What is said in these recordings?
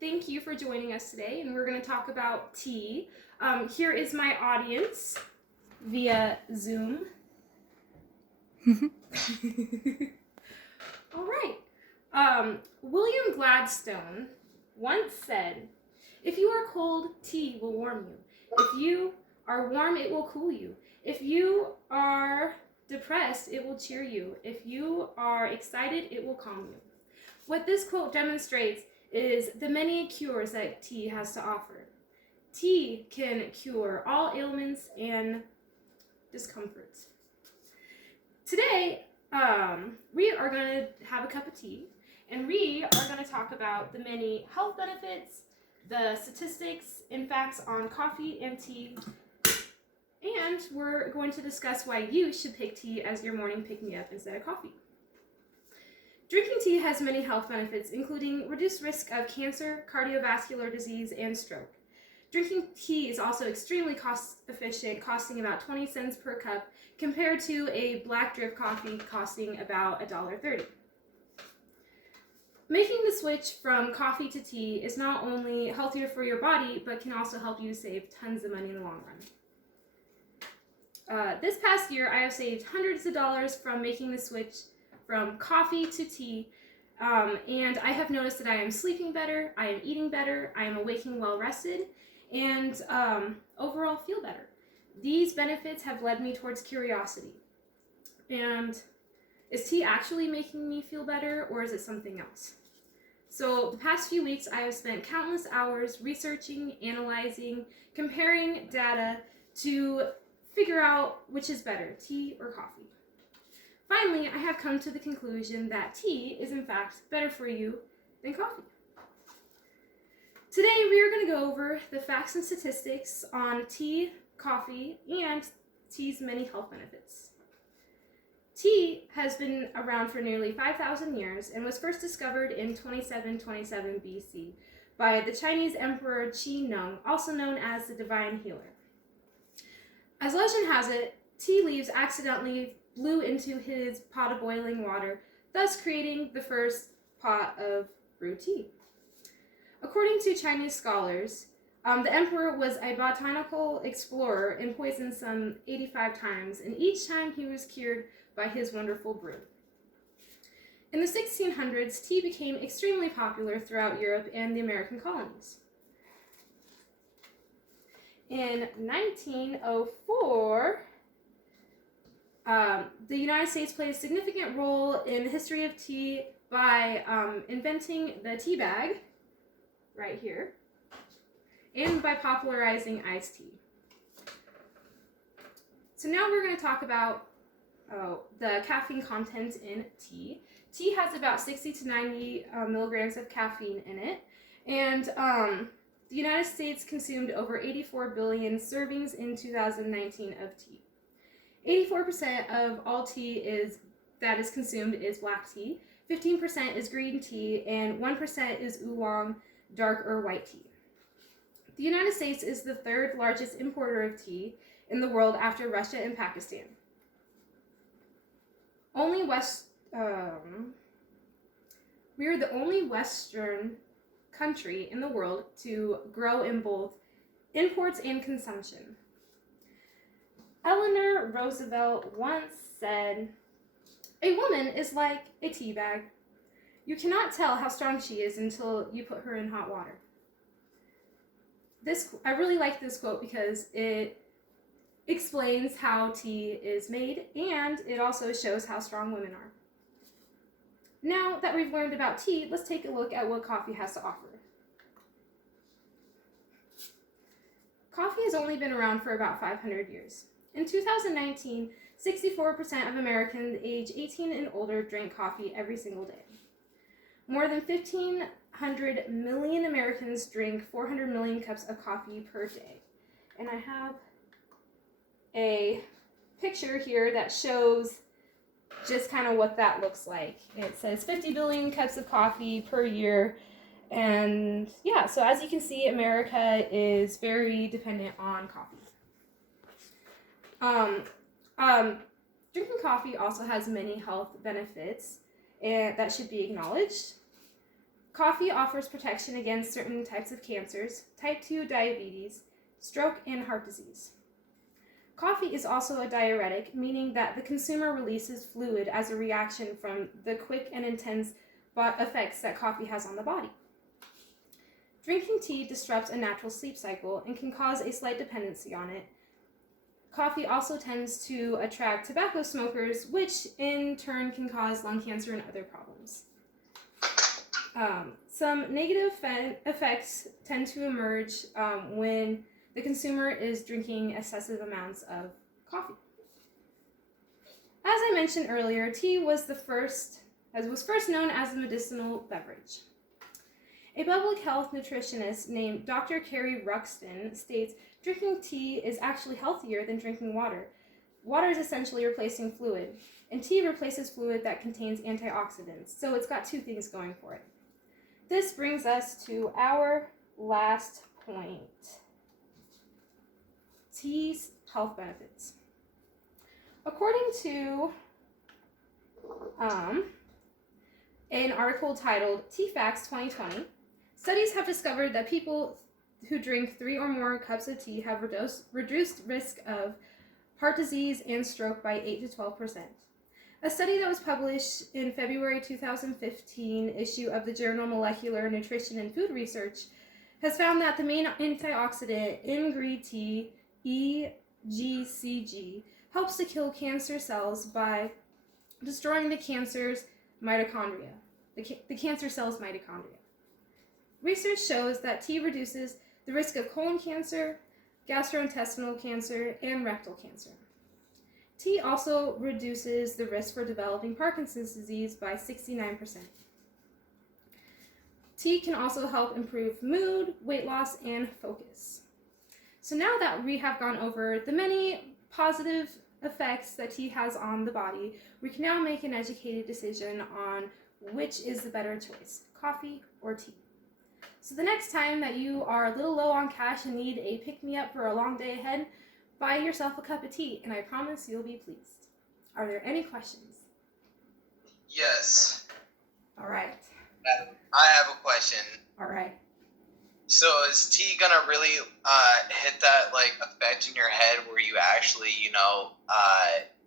Thank you for joining us today, and we're going to talk about tea. Here is my audience via Zoom. All right. William Gladstone once said, "If you are cold, tea will warm you. If you are warm, it will cool you. If you are depressed, it will cheer you. If you are excited, it will calm you." What this quote demonstrates is the many cures that tea has to offer. Tea can cure all ailments and discomforts. Today, we are going to have a cup of tea, and we are going to talk about the many health benefits, the statistics and facts on coffee and tea, and we're going to discuss why you should pick tea as your morning pick-me-up instead of coffee. Drinking tea has many health benefits, including reduced risk of cancer, cardiovascular disease, and stroke. Drinking tea is also extremely cost-efficient, costing about 20 cents per cup, compared to a black drip coffee costing about $1.30. Making the switch from coffee to tea is not only healthier for your body, but can also help you save tons of money in the long run. This past year, I have saved hundreds of dollars from making the switch from coffee to tea, and I have noticed that I am sleeping better, I am eating better, I am awaking well rested, and overall feel better. These benefits have led me towards curiosity. And is tea actually making me feel better, or is it something else? So the past few weeks, I have spent countless hours researching, analyzing, comparing data to figure out which is better, tea or coffee. Finally, I have come to the conclusion that tea is in fact better for you than coffee. Today, we are going to go over the facts and statistics on tea, coffee, and tea's many health benefits. Tea has been around for nearly 5,000 years and was first discovered in 2727 BC by the Chinese Emperor Qi Nung, also known as the Divine Healer. As legend has it, tea leaves accidentally blew into his pot of boiling water, thus creating the first pot of brewed tea. According to Chinese scholars, the emperor was a botanical explorer and poisoned some 85 times, and each time he was cured by his wonderful brew. In the 1600s, tea became extremely popular throughout Europe and the American colonies. In 1904, the United States played a significant role in the history of tea by inventing the tea bag, right here, and by popularizing iced tea. So now we're going to talk about the caffeine content in tea. Tea has about 60 to 90 milligrams of caffeine in it, and the United States consumed over 84 billion servings in 2019 of tea. 84% of all tea that is consumed is black tea, 15% is green tea, and 1% is oolong, dark or white tea. The United States is the third largest importer of tea in the world after Russia and Pakistan. We are the only Western country in the world to grow in both imports and consumption. Eleanor Roosevelt once said, "A woman is like a tea bag. You cannot tell how strong she is until you put her in hot water." I really like this quote because it explains how tea is made, and it also shows how strong women are. Now that we've learned about tea, let's take a look at what coffee has to offer. Coffee has only been around for about 500 years. In 2019, 64% of Americans age 18 and older drank coffee every single day. More than 1,500 million Americans drink 400 million cups of coffee per day. And I have a picture here that shows just kind of what that looks like. It says 50 billion cups of coffee per year. And yeah, so as you can see, America is very dependent on coffee. Drinking coffee also has many health benefits that should be acknowledged. Coffee offers protection against certain types of cancers, type 2 diabetes, stroke, and heart disease. Coffee is also a diuretic, meaning that the consumer releases fluid as a reaction from the quick and intense effects that coffee has on the body. Drinking tea disrupts a natural sleep cycle and can cause a slight dependency on it. Coffee also tends to attract tobacco smokers, which in turn can cause lung cancer and other problems. Some negative effects tend to emerge when the consumer is drinking excessive amounts of coffee. As I mentioned earlier, tea was first known as a medicinal beverage. A public health nutritionist named Dr. Carrie Ruxton states, drinking tea is actually healthier than drinking water. Water is essentially replacing fluid, and tea replaces fluid that contains antioxidants, so it's got two things going for it. This brings us to our last point. Tea's health benefits. According to an article titled Tea Facts 2020, studies have discovered that people who drink 3 or more cups of tea have reduced risk of heart disease and stroke by 8 to 12%. A study that was published in February 2015 issue of the journal Molecular Nutrition and Food Research has found that the main antioxidant in green tea, EGCG, helps to kill cancer cells by destroying the cancer's mitochondria, the cancer cell's mitochondria. Research shows that tea reduces the risk of colon cancer, gastrointestinal cancer, and rectal cancer. Tea also reduces the risk for developing Parkinson's disease by 69%. Tea can also help improve mood, weight loss, and focus. So now that we have gone over the many positive effects that tea has on the body, we can now make an educated decision on which is the better choice, coffee or tea. So the next time that you are a little low on cash and need a pick-me-up for a long day ahead, buy yourself a cup of tea, and I promise you'll be pleased. Are there any questions? Yes. All right. I have a question. All right. So is tea gonna really hit that like effect in your head where you actually,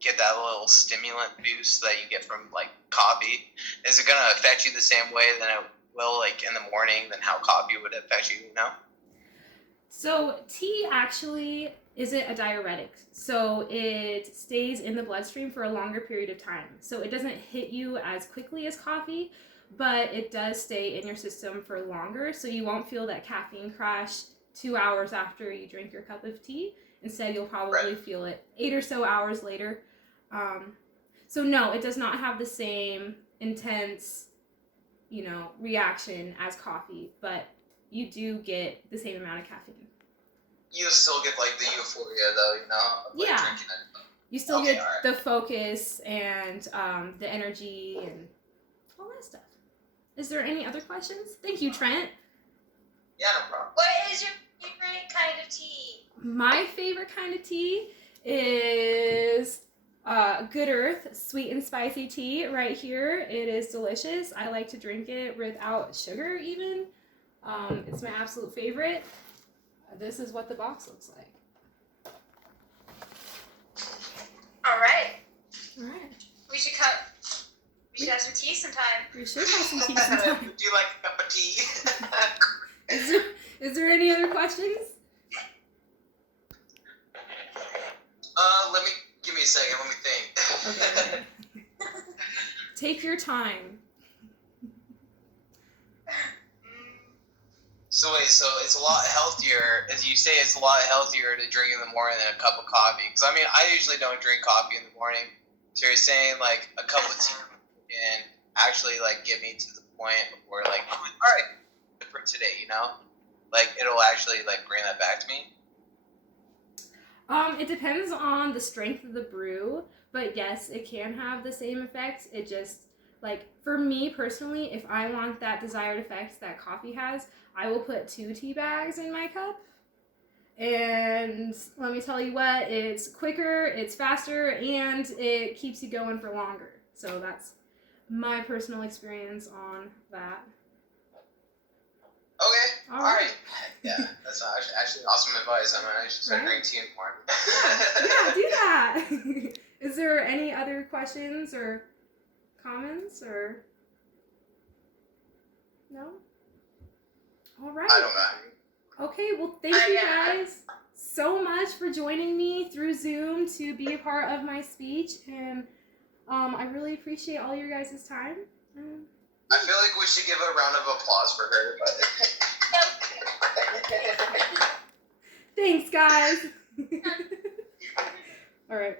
get that little stimulant boost that you get from like coffee? Is it gonna affect you the same way than it will like in the morning than how coffee would affect you, So tea actually isn't a diuretic. So it stays in the bloodstream for a longer period of time. So it doesn't hit you as quickly as coffee, but it does stay in your system for longer. So you won't feel that caffeine crash 2 hours after you drink your cup of tea. Instead, you'll probably feel it 8 or so hours later. So no, it does not have the same intense, reaction as coffee, but you do get the same amount of caffeine. You still get like the euphoria though, of like drinking it. You still get the focus and the energy and all that stuff. Is there any other questions? Thank you, Trent. Yeah, no problem. What is your favorite kind of tea? My favorite kind of tea is Good Earth sweet and spicy tea right here. It is delicious. I like to drink it without sugar even. It's my absolute favorite. This is what the box looks like. All right. All right. We should have some tea sometime. We should have some tea sometime. Do you like a cup of tea? Is there any other questions? Give me a second. Let me think. Okay. Take your time. So it's a lot healthier, as you say, it's a lot healthier to drink in the morning than a cup of coffee. Because, I usually don't drink coffee in the morning. So you're saying, like, a cup of tea can actually, like, get me to the point where, like, all right, for today, Like, it'll actually, like, bring that back to me? It depends on the strength of the brew. But, yes, it can have the same effect. It just, like, for me personally, if I want that desired effect that coffee has, I will put 2 tea bags in my cup. And let me tell you what, it's quicker, it's faster, and it keeps you going for longer. So that's my personal experience on that. All Alright. Yeah, that's actually awesome advice. I might actually start Right? drinking tea in the morning. Yeah, do that. Is there any other questions or comments or no? All right. I don't know. Okay, well, thank you guys so much for joining me through Zoom to be a part of my speech, and I really appreciate all your guys' time. I feel like we should give a round of applause for her, but Thanks, guys. All right.